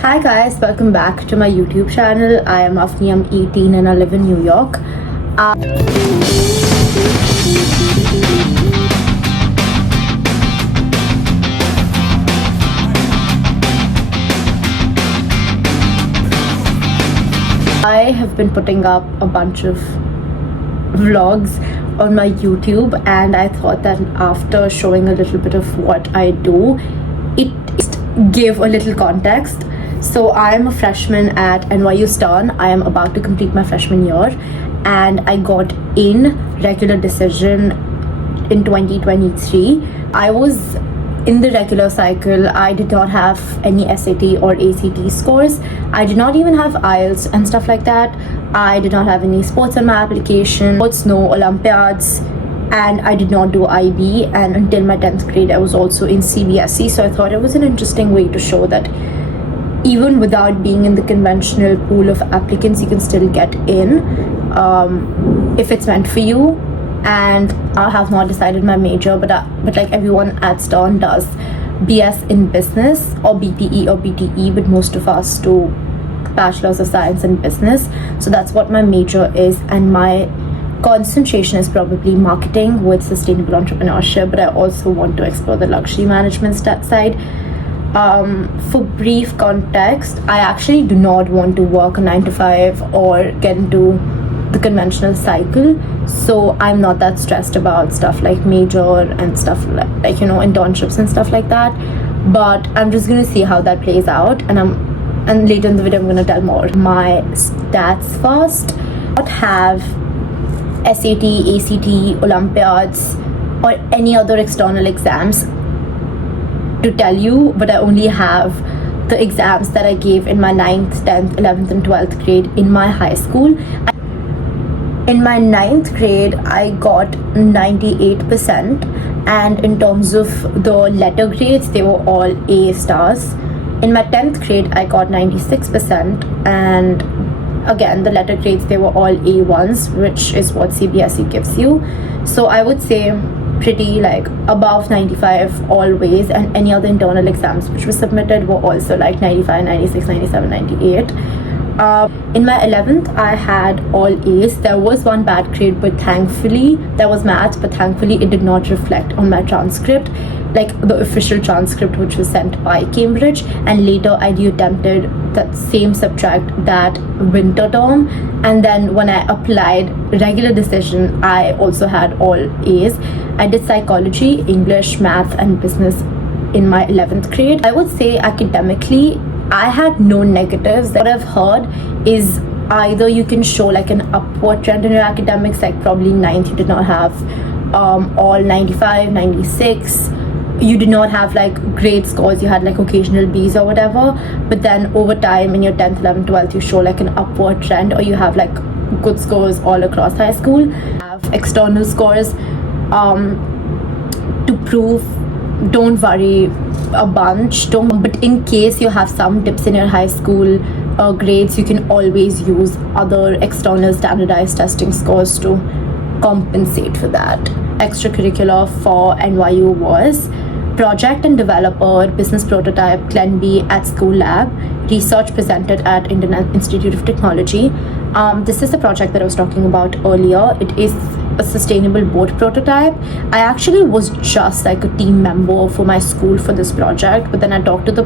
Hi guys, welcome back to my YouTube channel. I am Afni, I'm 18 and I live in New York. I have been putting up a bunch of vlogs on my YouTube, and I thought that after showing a little bit of what I do, it gave a little context. So I am a freshman at NYU Stern. I am about to complete my freshman year, and I got in regular decision in 2023. I was in the regular cycle. I did not have any SAT or ACT scores. I did not even have IELTS and stuff like that. I did not have any sports on my application, sports, no Olympiads, and I did not do IB. And until my 10th grade, I was also in CBSE. So I thought it was an interesting way to show that even without being in the conventional pool of applicants, you can still get in if it's meant for you. And I have not decided my major, but like everyone at Stern does BS in business or BTE or BTE, but most of us do Bachelor's of Science in Business. So that's what my major is, and my concentration is probably marketing with sustainable entrepreneurship, but I also want to explore the luxury management side. For brief context, I actually do not want to work a 9 to 5 or get into the conventional cycle, so I'm not that stressed about stuff like major and stuff like internships and stuff like that. But I'm just gonna see how that plays out, and later in the video I'm gonna tell more. My stats first. I don't have SAT, ACT, Olympiads, or any other external exams to tell you, but I only have the exams that I gave in my 9th, 10th, 11th and 12th grade in my high school. In my 9th grade, I got 98%, and in terms of the letter grades, they were all A stars. In my 10th grade, I got 96%, and again, the letter grades, they were all A1s, which is what CBSE gives you. So I would say pretty like above 95 always, and any other internal exams which were submitted were also like 95, 96, 97, 98. In my 11th, I had all A's. There was one bad grade, but thankfully, there was math, but thankfully it did not reflect on my transcript, like the official transcript which was sent by Cambridge. And later I attempted that same subject that winter term, and then when I applied regular decision, I also had all A's. I did psychology, English, math and business in my 11th grade. I would say academically, I had no negatives. What I've heard is either you can show like an upward trend in your academics, like probably 9th you did not have all 95, 96. You did not have like great scores, you had like occasional B's or whatever, but then over time in your 10th, 11th, 12th, you show like an upward trend, or you have like good scores all across high school. Have external scores to prove. Don't worry a bunch, but in case you have some dips in your high school grades, you can always use other external standardized testing scores to compensate for that. Extracurricular for NYU was project and developer, business prototype, ClenB at School Lab, research presented at Indian Institute of Technology. This is the project that I was talking about earlier. It is a sustainable boat prototype. I actually was just like a team member for my school for this project, but then I talked to the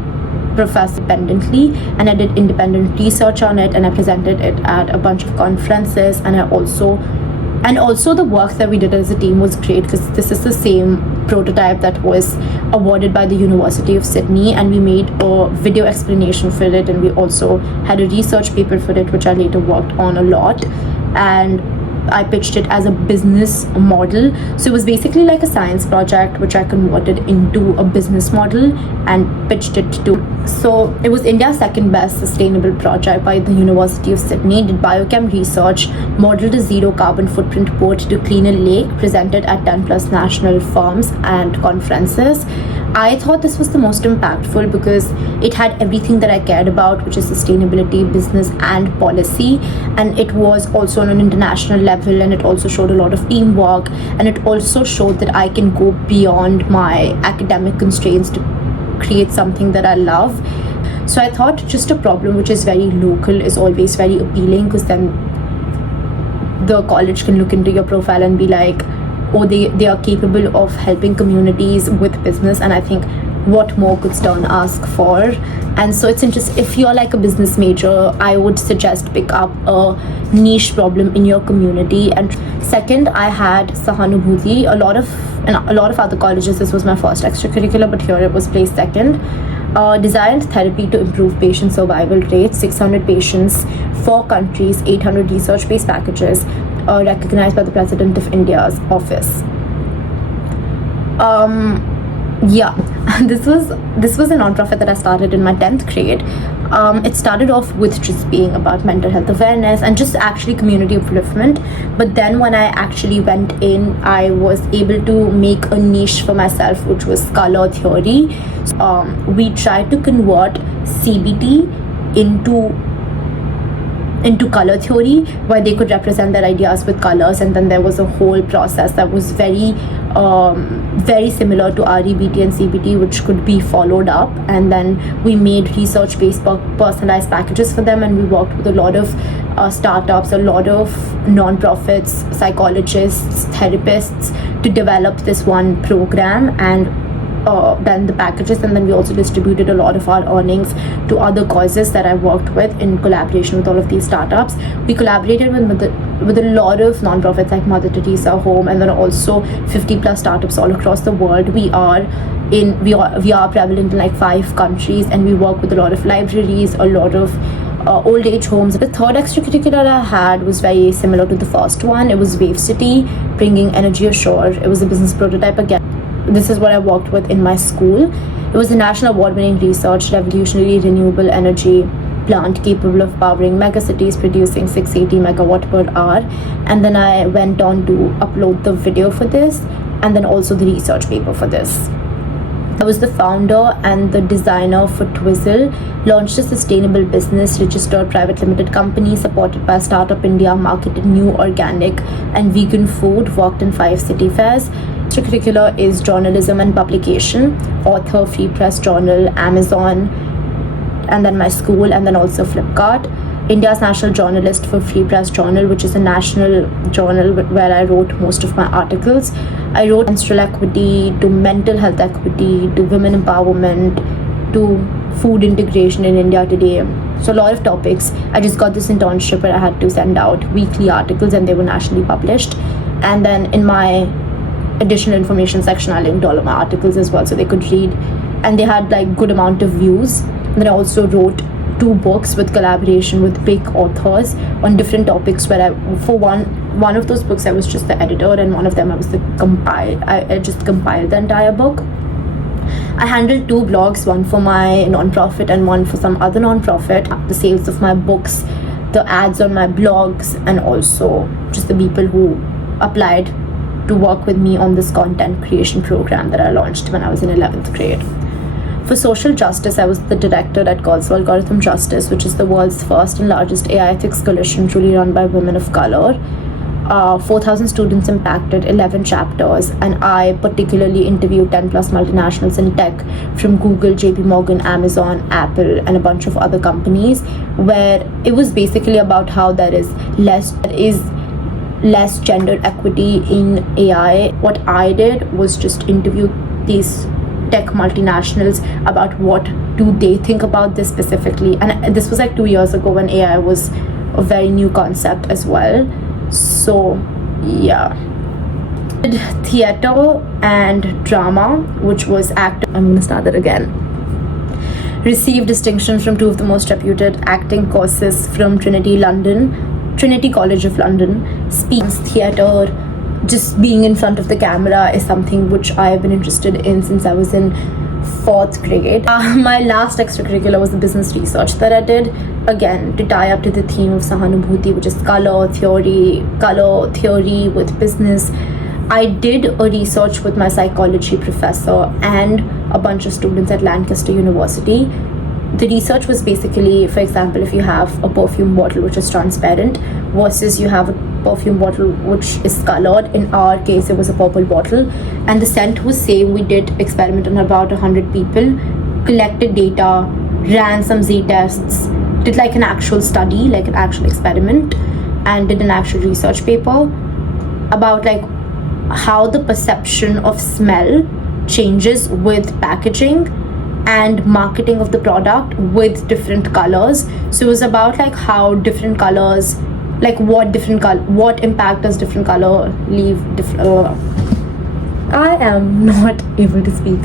professor independently, and I did independent research on it, and I presented it at a bunch of conferences, and also the work that we did as a team was great, because this is the same prototype that was awarded by the University of Sydney, and we made a video explanation for it, and we also had a research paper for it, which I later worked on a lot, and I pitched it as a business model. So it was basically like a science project which I converted into a business model and pitched it to. So it was India's second best sustainable project by the University of Sydney. Did biochem research, modeled a zero carbon footprint boat to clean a lake, presented at 10 plus national firms and conferences. I thought this was the most impactful because it had everything that I cared about, which is sustainability, business and policy, and it was also on an international level, and it also showed a lot of teamwork, and it also showed that I can go beyond my academic constraints to create something that I love. So I thought just a problem which is very local is always very appealing, because then the college can look into your profile and be like, oh, they are capable of helping communities with business. And I think, what more could Stern ask for? And so it's interesting, if you're like a business major, I would suggest pick up a niche problem in your community. And second, I had Sahanubhuti. A lot of other colleges, this was my first extracurricular, but here it was placed second. Designed therapy to improve patient survival rates, 600 patients, 4 countries, 800 research-based packages, recognized by the President of India's office. This was a non-profit that I started in my 10th grade. It started off with just being about mental health awareness and just actually community upliftment. But then when I actually went in, I was able to make a niche for myself, which was color theory. We tried to convert CBT into color theory, where they could represent their ideas with colors, and then there was a whole process that was very similar to REBT and CBT, which could be followed up. And then we made research-based personalized packages for them, and we worked with a lot of startups, a lot of non-profits, psychologists, therapists to develop this one program, and then the packages. And then we also distributed a lot of our earnings to other causes that I worked with in collaboration with all of these startups. We collaborated with a lot of non-profits like Mother Teresa Home, and then also 50 plus startups all across the world. We are prevalent in like 5 countries, and we work with a lot of libraries, a lot of old age homes. The third extracurricular I had was very similar to the first one. It was Wave City, bringing energy ashore. It was a business prototype again. This is what I worked with in my school. It was a national award-winning research, revolutionary renewable energy plant capable of powering megacities, producing 680 megawatt per hour. And then I went on to upload the video for this, and then also the research paper for this. I was the founder and the designer for Twizzle, launched a sustainable business, registered private limited company supported by Startup India, marketed new organic and vegan food, worked in 5 city fairs. Extracurricular is journalism and publication, author, Free Press Journal, Amazon, and then my school, and then also Flipkart. India's national journalist for Free Press Journal, which is a national journal where I wrote most of my articles. I wrote menstrual equity, to mental health equity, to women empowerment, to food integration in India today. So a lot of topics. I just got this internship where I had to send out weekly articles, and they were nationally published. And then in my additional information section, I linked all of my articles as well, so they could read, and they had like good amount of views. Then I also wrote 2 books with collaboration with big authors on different topics, where for one of those books I was just the editor, and one of them I was I just compiled the entire book. I handled 2 blogs, one for my non-profit and one for some other non-profit. The sales of my books, the ads on my blogs, and also just the people who applied to work with me on this content creation program that I launched when I was in 11th grade. For social justice, I was the director at Girls for Algorithm Justice, which is the world's first and largest AI ethics coalition truly run by women of color. 4,000 students impacted, 11 chapters, and I particularly interviewed 10 plus multinationals in tech from Google, JP Morgan, Amazon, Apple, and a bunch of other companies, where it was basically about how there is less gender equity in AI. What I did was just interview these tech multinationals about what do they think about this specifically. And this was like 2 years ago, when AI was a very new concept as well. So yeah, theater and drama, which was I'm gonna start that again. Received distinction from 2 of the most reputed acting courses from Trinity College of London. Speaks, theater, just being in front of the camera is something which I've been interested in since I was in 4th grade. My last extracurricular was the business research that I did, again to tie up to the theme of Sahanubhuti, which is color theory with business. I did a research with my psychology professor and a bunch of students at Lancaster University. The research was basically, for example, if you have a perfume bottle which is transparent versus you have a perfume bottle which is colored. In our case, it was a purple bottle, and the scent was same. We did experiment on about 100 people, collected data, ran some Z tests, did like an actual study, like an actual experiment, and did an actual research paper about like how the perception of smell changes with packaging and marketing of the product with different colors. So it was about like how different colors, like what impact does different color leave. I am not able to speak.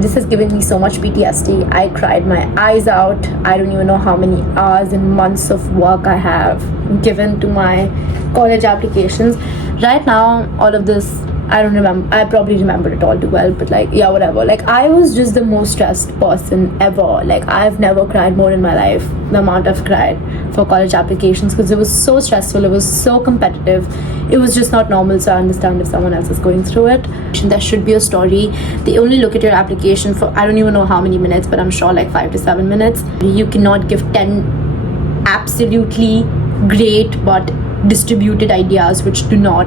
This has given me so much PTSD. I cried my eyes out. I don't even know how many hours and months of work I have given to my college applications. Right now, all of this, I don't remember. I probably remember it all too well, but like, yeah, whatever. Like, I was just the most stressed person ever. Like, I've never cried more in my life, the amount I've cried for college applications, because it was so stressful. It was so competitive. It was just not normal. So I understand if someone else is going through it. There should be a story. They only look at your application for, I don't even know how many minutes, but I'm sure like 5 to 7 minutes. You cannot give 10 absolutely great but distributed ideas which do not.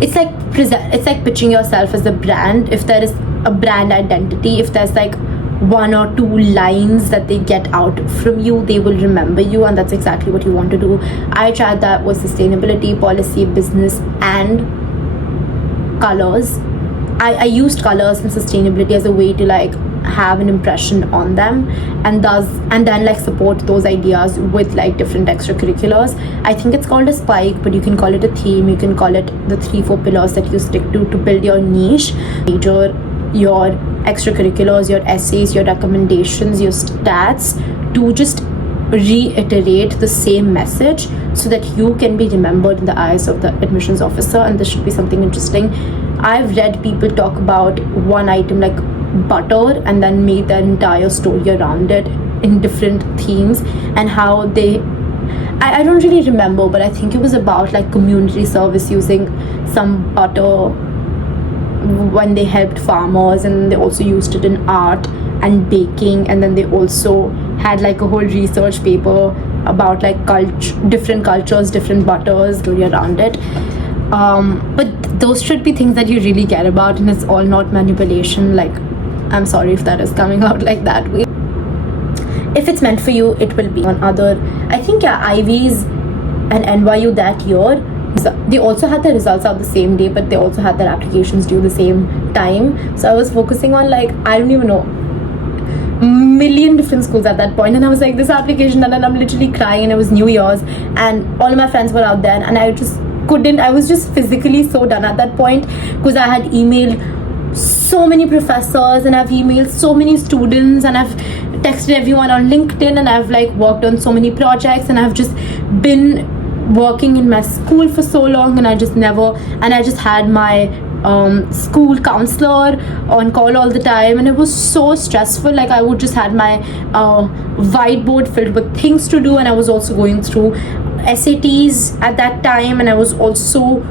It's like pitching yourself as a brand. If there is a brand identity, if there's like 1 or 2 lines that they get out from you, they will remember you, and that's exactly what you want to do. I tried that with sustainability, policy, business, and colors. I used colors and sustainability as a way to like have an impression on them, and then like support those ideas with like different extracurriculars. I think it's called a spike, but you can call it a theme. You can call it the 3-4 pillars that you stick to build your niche. Your extracurriculars, your essays, your recommendations, your stats, to just reiterate the same message so that you can be remembered in the eyes of the admissions officer. And this should be something interesting. I've read people talk about one item like butter and then make their entire story around it in different themes, and how I don't really remember, but I think it was about like community service using some butter when they helped farmers, and they also used it in art and baking, and then they also had like a whole research paper about like different cultures, different butters, story around it. But those should be things that you really care about, and it's all not manipulation. Like, I'm sorry if that is coming out like that way. If it's meant for you, it will be. On other, I think Ivies and NYU that year, they also had the results out the same day, but they also had their applications due the same time. So I was focusing on like, I don't even know, million different schools at that point, and I was like, this application done, and I'm literally crying, and it was New Year's, and all of my friends were out there, and I just couldn't. I was just physically so done at that point, because I had emailed so many professors, and I've emailed so many students, and I've texted everyone on LinkedIn, and I've like worked on so many projects, and I've just been working in my school for so long, and I just had my school counselor on call all the time, and it was so stressful. Like, I would just had my whiteboard filled with things to do, and I was also going through SATs at that time, and I was also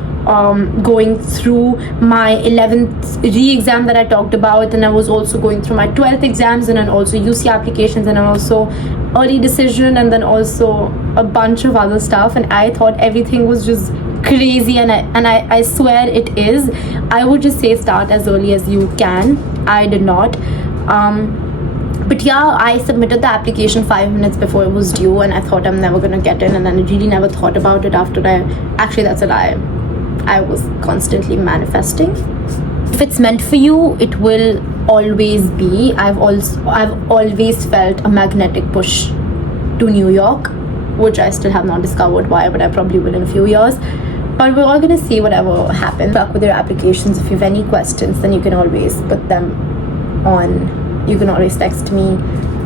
going through my 11th re-exam that I talked about, and I was also going through my 12th exams, and then also UC applications, and then also early decision, and then also a bunch of other stuff. And I thought everything was just crazy, and I swear it is. I would just say start as early as you can. I did not. But yeah, I submitted the application 5 minutes before it was due, and I thought I'm never gonna get in, and then I really never thought about it after actually, that's a lie. I was constantly manifesting. If it's meant for you, it will always be. I've always felt a magnetic push to New York, which I still have not discovered why, but I probably will in a few years. But we're all gonna see whatever happens. Back with your applications. If you have any questions, then you can always put them on. You can always text me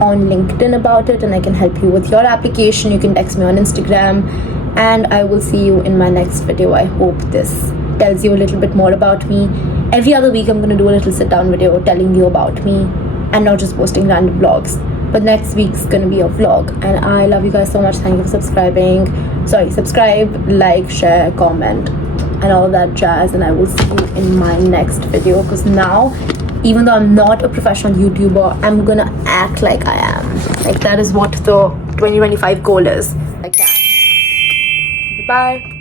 on LinkedIn about it, and I can help you with your application. You can text me on Instagram, and I will see you in my next video. I hope this tells you a little bit more about me. Every other week I'm going to do a little sit down video telling you about me, and not just posting random vlogs. But next week's going to be a vlog, and I love you guys so much. Thank you for subscribing. Subscribe, like, share, comment, and all that jazz, and I will see you in my next video, because now, even though I'm not a professional YouTuber, I'm gonna act like I am. Like, that is what the 2025 goal is. I can. Goodbye.